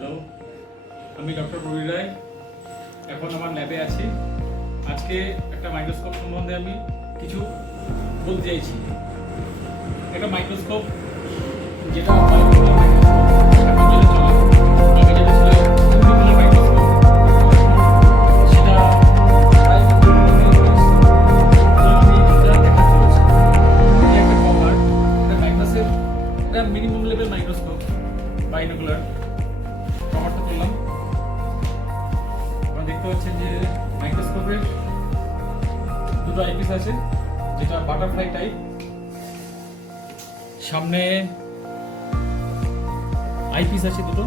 Hello, আমি doctor Prabir Roy. এখন আমার ল্যাবে আছি। আজকে একটা মাইক্রোস্কোপ সম্বন্ধে আমি কিছু বলতে চাইছি। এটা মাইক্রোস্কোপ যেটা মিনিমাম লেভেল মাইক্রোস্কোপ বাইনোকুলার কভারটা তুললাম। আপনারা দেখতে পাচ্ছেন যে মাইক্রোস্কোপের দুটো আইপিস আছে, যেটা বাটারফ্লাই টাইপ। সামনে আইপিস আছে দুটো,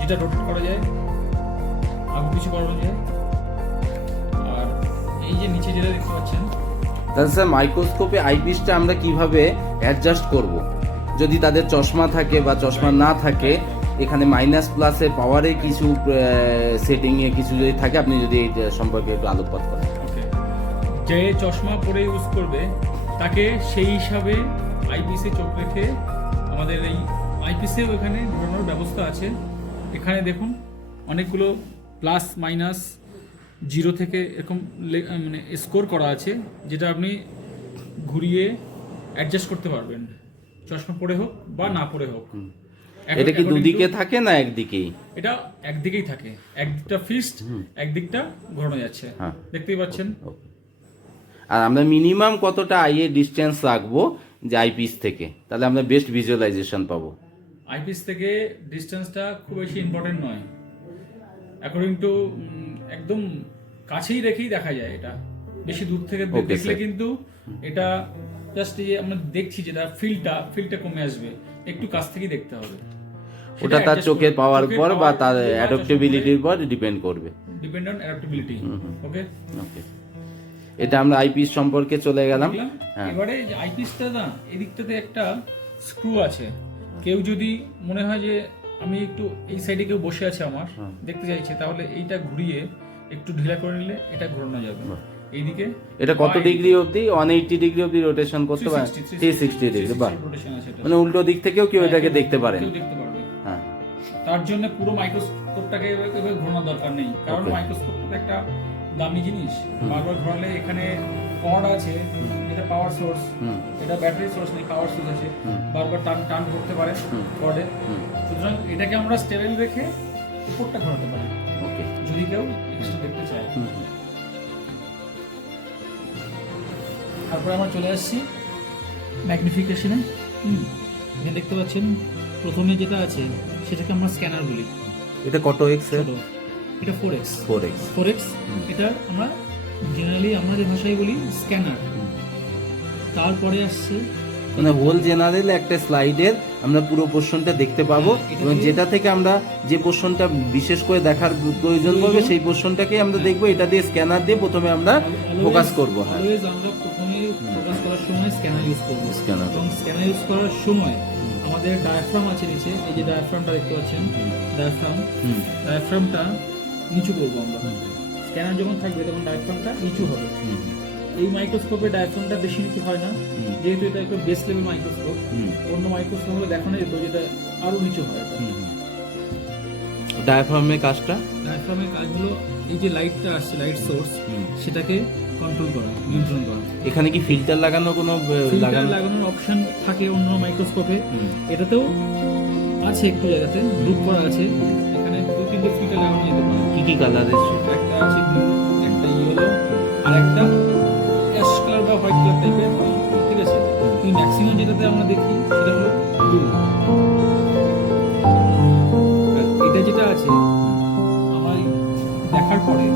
যেটা রোটেট করা যায়, আগে কিছু করানো যায়। আর এই যে নিচে যেটা দেখতে পাচ্ছেন, তাহলে স্যার মাইক্রোস্কোপে আইপিসটা আমরা কিভাবে অ্যাডজাস্ট করব? যদি তাদের চশমা থাকে বা চশমা না থাকে, এখানে মাইনাস প্লাসে পাওয়ারে কিছু সেটিং এ কিছু যদি থাকে, আপনি যদি এই সম্পর্কে একটু আলোকপাত করেন। ওকে, যে চশমা পরে ইউজ করবে তাকে সেই হিসাবে আইপিসে চোখ রেখে আমাদের এই আইপিসেও এখানে ঘোরানোর ব্যবস্থা আছে। এখানে দেখুন অনেকগুলো প্লাস মাইনাস 0 থেকে এরকম মানে স্কোর করা আছে, যেটা আপনি ঘুরিয়ে অ্যাডজাস্ট করতে পারবেন, চশমা পরে হোক বা না পরে হোক। এটা কি দুদিকে থাকে না একদিকেই? এটা একদিকেই থাকে, একদিকটা ফিক্সড, একদিকটা ঘোরানো যাচ্ছে, দেখতেই পাচ্ছেন। আর আমরা মিনিমাম কতটা আইএ ডিসটেন্স রাখবো যে আইপিস থেকে, তাহলে আমরা বেস্ট ভিজুয়ালাইজেশন পাবো? আইপিস থেকে ডিসটেন্সটা খুব বেশি ইম্পর্টেন্ট নয়, অ্যাকর্ডিং টু একদম কাছেই রেখেই দেখা যায়। এটা বেশি দূর থেকে দেখলে কিন্তু এটা জাস্ট এই আমরা দেখছি যেটা ফিলটা কমে আসবে, একটু কাছ থেকেই দেখতে হবে। ওটা তার চোখের পাওয়ার পর বা তার অ্যাডাপ্টেবিলিটির পর ডিপেন্ড করবে, ডিপেন্ড অন অ্যাডাপ্টেবিলিটি। ওকে, এটা আমরা আইপিস সম্পর্কে চলে গেলাম। এবারে যে আইপিসটা না, এদিকটাতে একটা স্ক্রু আছে। কেউ যদি মনে হয় যে আমি একটু এই সাইডে কেউ বসে আছে আমার দেখতে চাইছে, তাহলে এইটা ঘুরিয়ে একটু ঢিলা করে নিলে এটা ঘোরানো যাবে এইদিকে। এটা কত ডিগ্রি অবধি? 180 ডিগ্রি অবধি রোটেশন করতে পারে, 360 ডিগ্রি। বাহ, মানে উল্টো দিক থেকেও কেউ এটাকে দেখতে পারে। হ্যাঁ, তার জন্য পুরো মাইক্রোস্কোপটাকে এভাবে ঘোরানোর দরকার নেই, কারণ মাইক্রোস্কোপটা একটা দামি জিনিস। বারবার ঘোরালে এখানে কর্ড আছে, এটা পাওয়ার সোর্স, এটা ব্যাটারি সোর্স নেই, পাওয়ার সোর্স আছে, বারবার টান করতে পারে কর্ডে। সুতরাং এটাকে আমরা স্টেবল রেখে উপরটা ঘোরাতে পারি, ওকে, যদি কেউ এক্সট্রা দেখতে চায়। তারপরে আমরা চলে আসছি ম্যাগনিফিকেশনে। এখানে দেখতে পাচ্ছেন প্রথমে যেটা আছে সেটাকে আমরা স্ক্যানার বলি। এটা কত এক্স? এটা 4x। এটা আমরা জেনারেলি আমাদের ভাষায় বলি স্ক্যানার। তারপরে আসছে মানে হোল জেনারেল একটা স্লাইডের আমরা পুরো পোর্শনটা দেখতে পাবো, এবং যেটা থেকে আমরা যে পোর্শনটা বিশেষ করে দেখার প্রয়োজন পড়বে সেই পোর্শনটাকে আমরা দেখবো। এটা দিয়ে স্ক্যানার দিয়ে প্রথমে আমরা ফোকাস করব। হ্যাঁ, আমরা প্রথমে ফোকাস করার সময় স্ক্যানার ইউজ করব। এবং স্ক্যানার ইউজ করার সময় আমাদের ডায়াফ্রাম আছে নিচে, এই যে ডায়াফ্রামটা দেখতে পাচ্ছেন, ডায়াফ্রামটা নিচু করবো আমরা। স্ক্যানার যখন থাকবে তখন ডায়াফ্রামটা নিচু হবে। এই মাইক্রোস্কোপে ডায়াফ্রামটা বেশি নিচু হয় না, যেহেতু এটা একটা বেস লেভেল মাইক্রোস্কোপ। অন্য মাইক্রোস্কোপে দেখানো যেত যেটা আরো নিচু হয়। ডায়াফ্রামের কাজটা, ডায়াফ্রামের কাজ হলো এই যে লাইটটা আসছে, লাইট সোর্স, সেটাকে কন্ট্রোল করা, নিয়ন্ত্রণ করা। এখানে কি ফিল্টার লাগানোর কোনো লাগানোর অপশন থাকে অন্য মাইক্রোস্কোপে? এটাতেও আছে, একটু জায়গাতে গ্রুপ করা আছে। এখানে 2-3টে ফিল্টার লাগানো যেতে পারে। কি কি কালার আছে? একটা আছে ব্লু, একটা ইয়েলো, আর একটা অ্যাশ কালার বা হোয়াইট কালার টাইপের, ঠিক আছে? কিন্তু ম্যাক্সিমাম যেটাতে আমরা দেখি সেটা হলো ব্লু। এটা যেটা আছে আমার দেখার পরে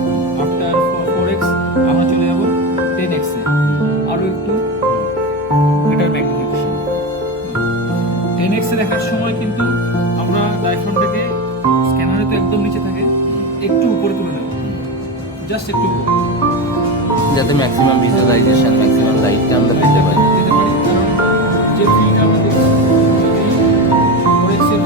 আফটার 4x আমরা চলে যাব 10x এ, আরো একটু বেটার ম্যাগনিফিকেশন। 10x এ দেখার সময় কিন্তু আমরা ডায়াফ্রামটাকে স্ক্যানারে তো একদম নিচে থাকে, একটু উপরে তুলে নেব, জাস্ট একটু উপরে, যাতে ম্যাক্সিমাম ভিজুয়ালাইজেশন, ম্যাক্সিমাম লাইটটা আমরা পেতে পারি। কারণ যে ফিল্ডটা আমরা দেখছি 4x এর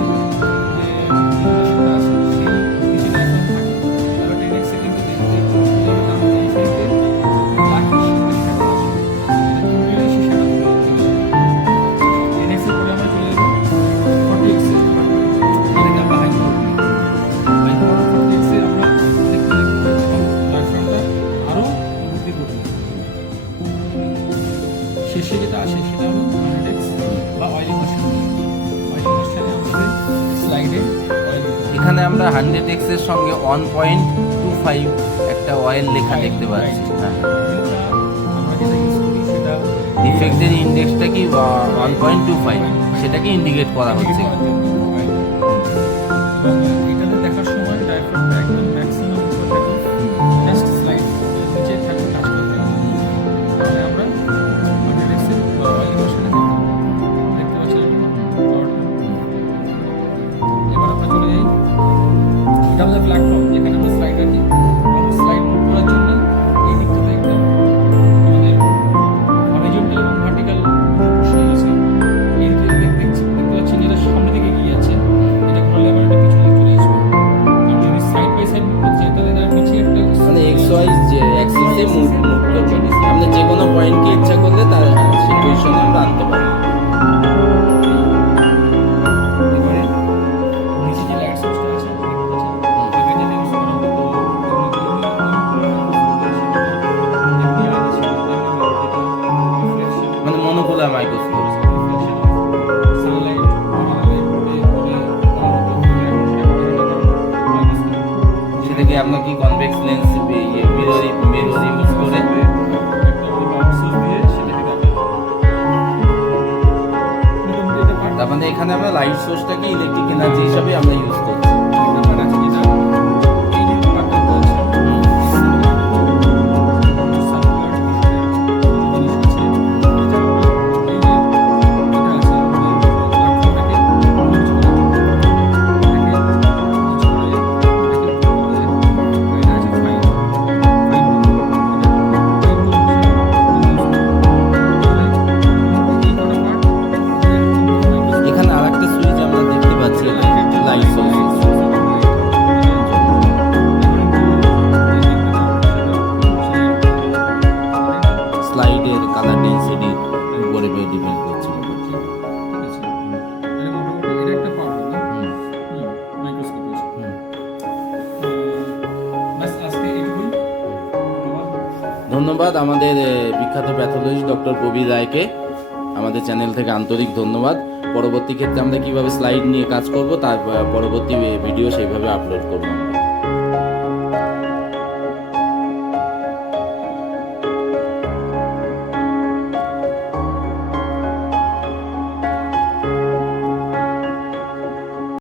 সাইডে অয়েল দিতে হবে। এখানে আমরা 100x এর সঙ্গে 1.25 একটা অয়েল লেখা দেখতে পাচ্ছি। হ্যাঁ, আমরা যেটা ইউজ করি সেটা ডিফেক্টের ইন্ডেক্সটা কি 1.25 সেটাকে ইন্ডিকেট করা হচ্ছে। করার জন্য oil দেব। এবং এটাতে দেখার সময় ডায়াফ্রামটা একদম ম্যাক্সিমাম উপরে থাকে, জাস্ট স্লাইড নিচে থাকে, টাচ করতে হবে। তাহলে আমরা 100x এর অয়েল ভার্সনে দেখতে পাচ্ছি পাওয়ারটা। এবার আমরা চলে যাই, এটা আমাদের প্ল্যাটফর্ম যেখানে আমরা স্লাইড রাখি, এবং স্লাইড মুভ করার জন্য এই দিকটাতে একটা আমাদের হরিজন্টাল এবং ভার্টিক্যাল পোর্শন আছে। এই দিকে দেখতে পাচ্ছি যেটা সামনে দিকে এগিয়ে যাচ্ছে, এটা ঘুরলে আবার এটা পিছনে চলে আসবে। আর যদি সাইড বাই সাইড মুভ করতে চাই তাহলে তার নিচে একটা মানে XY যে অ্যাক্সিসে মুভ করবে, আমরা যে কোনো পয়েন্টকে ইচ্ছা করলে তার সেই পজিশনে আমরা আনতে পারি। এবারে নিচে যে লাইট সোর্সটা আছে দেখতে পাচ্ছেন, আগে যেটা ইউজ করা হতো মানে মনোকুলার মাইক্রোস্কোপ। সেটাকে আপনার কি কনভেক্স লেন্স মিরর ইউজ করে তার মানে এখানে আমরা লাইট সোর্সটাকে ইলেকট্রিক এনার্জি হিসাবে আমরা ইউজ করছি। এখানে আরেকটা সুইচ আমরা দেখতে পাচ্ছি, লাইট সোর্স। স্লাইডের কালার ডেন্সিটি উপরে ডিপেন্ড করছে। ধন্যবাদ আমাদের বিখ্যাত প্যাথোলজিস্ট ডক্টর কবির রায়কে, আমাদের চ্যানেল থেকে আন্তরিক ধন্যবাদ। পরবর্তী ক্ষেত্রে আমরা কিভাবে স্লাইড নিয়ে কাজ করব তার পরবর্তী ভিডিও সেইভাবে আপলোড করব।